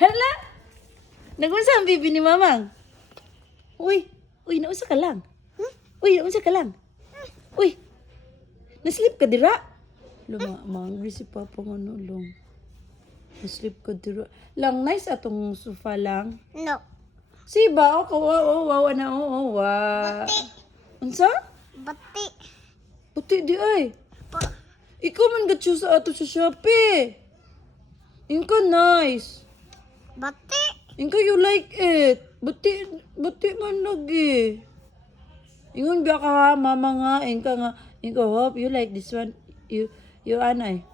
Hala! Nagunsa ang bibi ni Mamang? Uy, nausa ka lang. Uy, nausa ka lang. Uy, naslip ka dira? Luma, mangri si Papa nga no, long. Naslip ka dira. Lang, nice atong sofa lang. No. Siba, wow, na, wow. Bati. Unsa? Bati. Puti di ay. Ikaw man gatsu sa ato sa Shopee. Inka nice. Bati. Inka you like it. Buti man lagi. Ingon biya ka ha, mama nga, inka hope you like this one. You anay.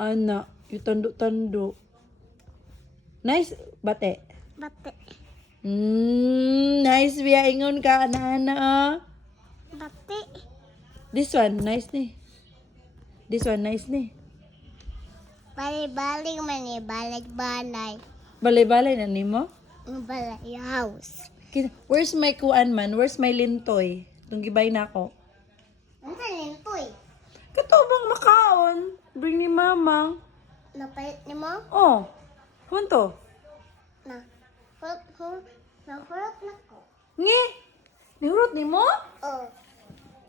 Ana, you tando. Nice, bate. Bati. Nice biya ingon ka, ana. Bati. This one, nice ni. This one, nice ni. Balik-balik man eh. Balik-balay. Balay-balay na nimo. Balay house. Where's my kuan man? Where's my lintoy? Itong gibay na ako. Ano sa lintoy? Katubang makaon. Bring ni mamang. Napalit ni mo? Oh. Hunto. Nahurot na ko. Ngi. Nihurot ni mo? Oh.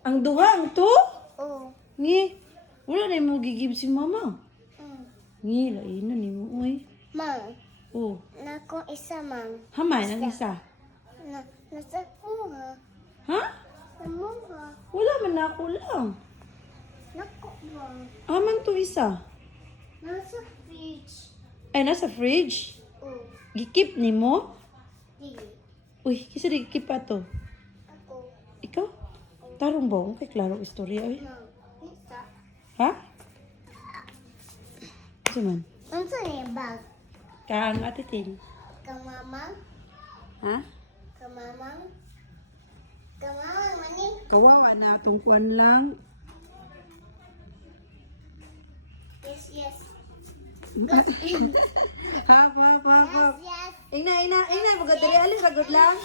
Ang duhang to? Oh. Ngi. Wala na mo gigib si mama. Ngi, lainan ni mo. Uy. Mang. Oh. Nako isa mang. Hamay ng isa. Nasa kuha. Ha? Sa mukha. Wala man na ako lang. Nako bang. Aman to isa. Nasa fridge. Ay, nasa fridge. Oh. Gikip ni mo? Dili. Uy, kisa di gikip pa to. Ako. Ikaw? Tarong ba? Kay klaro istorya. Ay. Mang. Isa. Ha? Isa man. Ano sa niya bag? Kaang atitin. Kamamang? Ha? Kamamang? Kamamang mani? Kawawa na atong kuwan lang. Yes. Hap. Yes. Ina. Baga dali, alis, sagod lang.